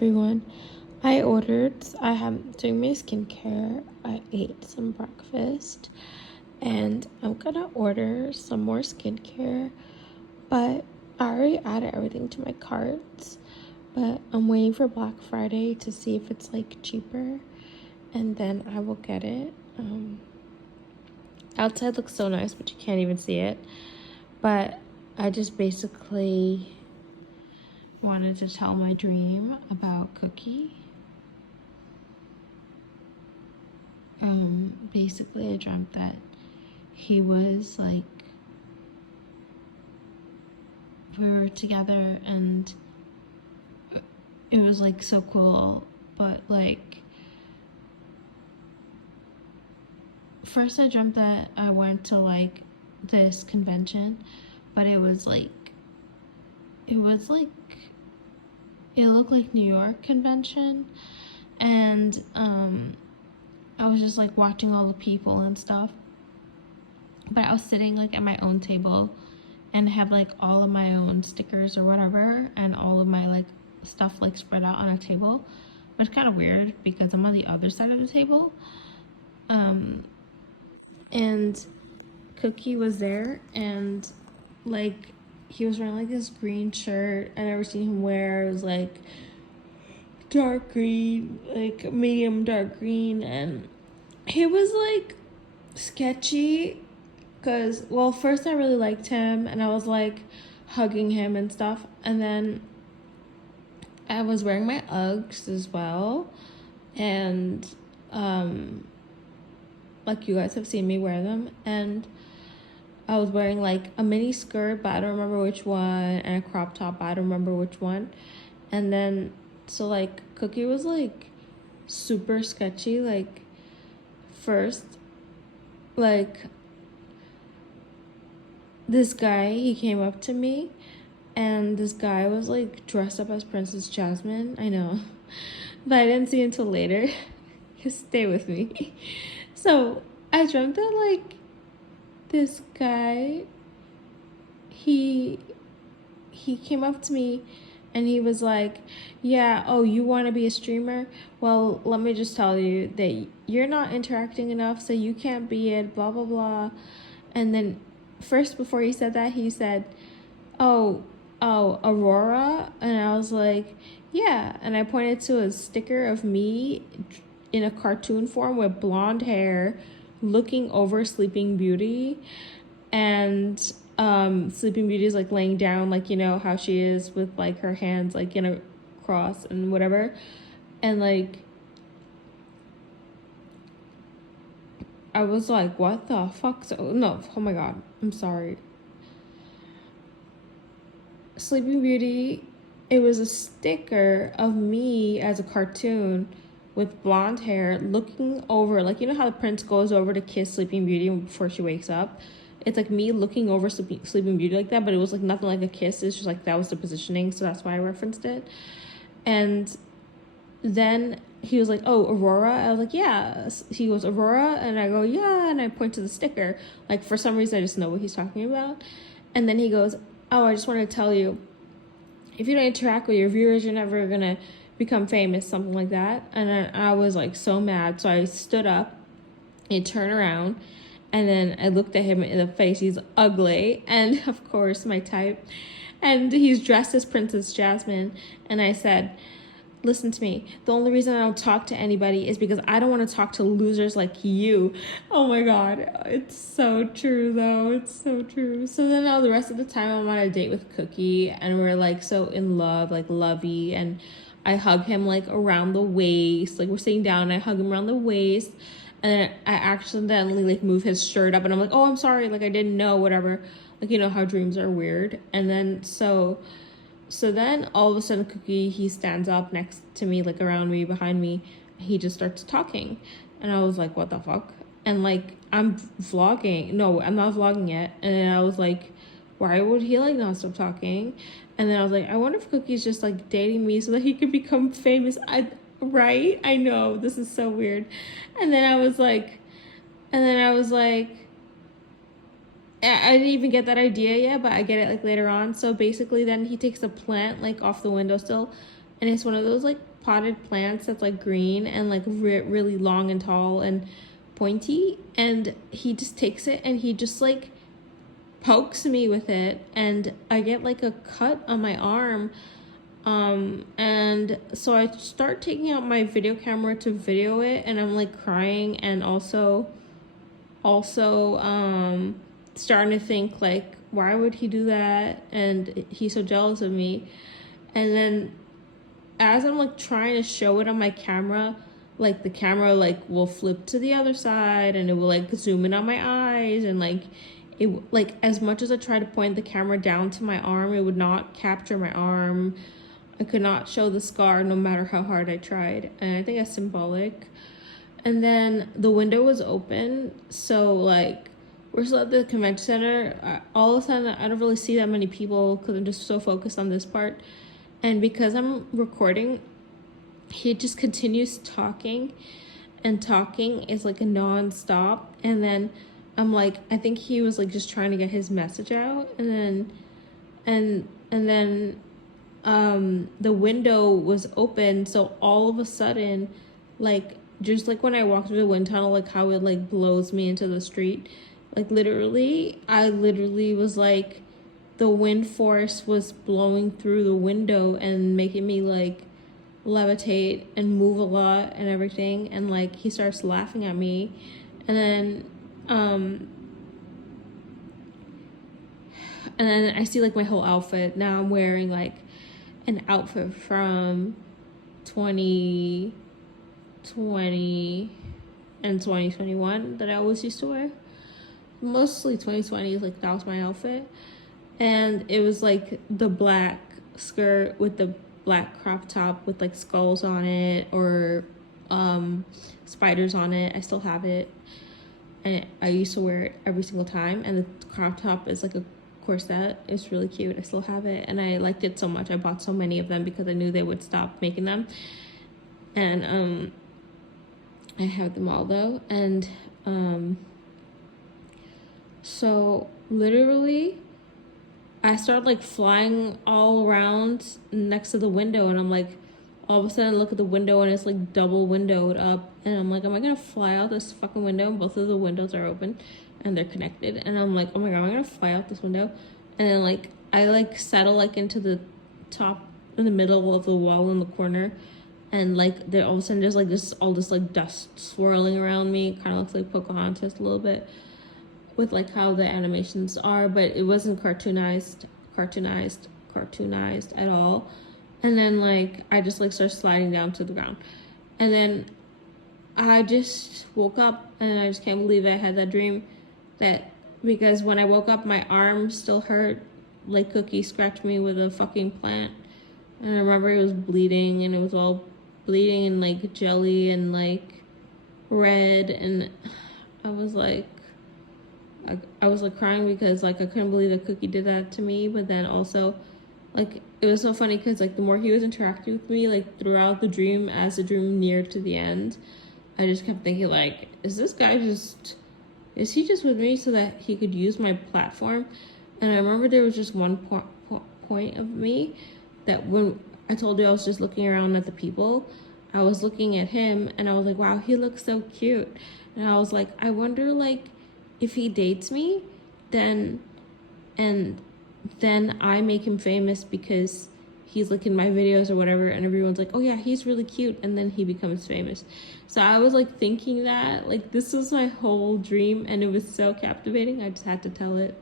everyone. I am doing my skincare. I ate some breakfast and I'm gonna order some more skincare, but I already added everything to my carts, but I'm waiting for Black Friday to see if it's like cheaper and then I will get it. Outside looks so nice, but you can't even see it. But I just basically wanted to tell my dream about Cookie. Basically I dreamt that he was like, we were together and it was like so cool, but like first I dreamt that I went to like this convention, but it looked like New York convention, and I was just like watching all the people and stuff, but I was sitting like at my own table and have like all of my own stickers or whatever and all of my like stuff like spread out on a table, but it's kind of weird because I'm on the other side of the table. And Cookie was there, and like he was wearing like this green shirt I never seen him wear. It was like dark green, like medium dark green, and he was like sketchy because, well, first I really liked him and I was like hugging him and stuff, and then I was wearing my Uggs as well, and like you guys have seen me wear them, and I was wearing like a mini skirt, but I don't remember which one, and a crop top, but I don't remember which one. And then so like Cookie was like super sketchy. Like first, like this guy, he came up to me, and this guy was like dressed up as Princess Jasmine. I know, but I didn't see until later. Stay with me. So I dreamt that like this guy, he came up to me and he was like, yeah, oh, you want to be a streamer? Well, let me just tell you that you're not interacting enough, so you can't be it, blah blah blah. And then first, before he said that, he said, oh, Aurora. And I was like, yeah. And I pointed to a sticker of me in a cartoon form with blonde hair looking over Sleeping Beauty, and Sleeping Beauty is like laying down, like, you know how she is with like her hands like in a cross and whatever, and like I was like, what the fuck? So no, oh my god, I'm sorry. Sleeping Beauty, it was a sticker of me as a cartoon with blonde hair looking over, like, you know how the prince goes over to kiss Sleeping Beauty before she wakes up? It's like me looking over Sleeping Beauty like that, but it was like nothing like a kiss. It's just like that was the positioning, so that's why I referenced it. And then he was like, oh, Aurora? I was like, yeah. He goes, Aurora? And I go, yeah. And I point to the sticker. Like, for some reason, I just know what he's talking about. And then he goes, oh, I just want to tell you, if you don't interact with your viewers, you're never going to become famous, something like that. And then I was like so mad. So I stood up and turned around. And then I looked at him in the face. He's ugly. And of course, my type. And he's dressed as Princess Jasmine. And I said, listen to me. The only reason I don't talk to anybody is because I don't want to talk to losers like you. Oh my god. It's so true though. It's so true. So then all the rest of the time I'm on a date with Cookie, and we're like so in love, like lovey, and I hug him like around the waist. Like we're sitting down and I hug him around the waist, and then I accidentally like move his shirt up and I'm like, oh, I'm sorry, like I didn't know, whatever. Like, you know how dreams are weird. And then so then all of a sudden Cookie, he stands up next to me, like around me, behind me. He just starts talking. And I was like, what the fuck? And like, I'm vlogging. No, I'm not vlogging yet. And then I was like, why would he like not stop talking? And then I was like, I wonder if Cookie's just like dating me so that he could become famous. Right? I know, this is so weird. And then I was like, I didn't even get that idea yet, but I get it like later on. So basically then he takes a plant like off the windowsill and it's one of those like potted plants that's like green and like really long and tall and pointy, and he just takes it and he just like pokes me with it, and I get like a cut on my arm. And so I start taking out my video camera to video it, and I'm like crying, and also starting to think like, why would he do that, and he's so jealous of me. And then as I'm like trying to show it on my camera, like the camera like will flip to the other side, and it will like zoom in on my eyes, and like it, like as much as I try to point the camera down to my arm, it would not capture my arm. I could not show the scar no matter how hard I tried, and I think that's symbolic. And then the window was open, so like we're still at the convention center. All of a sudden, I don't really see that many people because I'm just so focused on this part. And because I'm recording, he just continues talking, and talking is like a non-stop. And then I'm like, I think he was like just trying to get his message out. And then the window was open, so all of a sudden, like just like when I walk through the wind tunnel, like how it like blows me into the street, like literally I literally was like, the wind force was blowing through the window and making me like levitate and move a lot and everything. And like he starts laughing at me, and then I see like my whole outfit. Now I'm wearing like an outfit from 2020 and 2021 that I always used to wear. Mostly 2020 is like, that was my outfit. And it was like the black skirt with the black crop top with like skulls on it, or spiders on it. I still have it, and I used to wear it every single time. And the crop top is like a corset. It's really cute. I still have it, and I liked it so much. I bought so many of them because I knew they would stop making them. And I have them all though. And so literally I started like flying all around next to the window, and I'm like, all of a sudden I look at the window and it's like double windowed up, and I'm like, am I gonna fly out this fucking window? And both of the windows are open and they're connected, and I'm like, oh my god, am I gonna fly out this window? And then like I like settle like into the top, in the middle of the wall in the corner, and like there all of a sudden there's like all this like dust swirling around me. It kind of looks like Pocahontas a little bit, with like how the animations are, but it wasn't cartoonized at all. And then like I just like started sliding down to the ground, and then I just woke up, and I just can't believe I had that dream. That because when I woke up, my arm still hurt, like Cookie scratched me with a fucking plant, and I remember it was bleeding, and it was all bleeding and like jelly and like red, and I was like crying because like I couldn't believe that Cookie did that to me. But then also like it was so funny because like the more he was interacting with me like throughout the dream, as the dream neared to the end, I just kept thinking like, is he just with me so that he could use my platform? And I remember there was just one point of me that when I told you I was just looking around at the people, I was looking at him and I was like, wow, he looks so cute. And I was like, I wonder like if he dates me, then I make him famous because he's like in my videos or whatever, and everyone's like, oh yeah, he's really cute, and then he becomes famous. So I was like thinking that like this was my whole dream, and it was so captivating. I just had to tell it.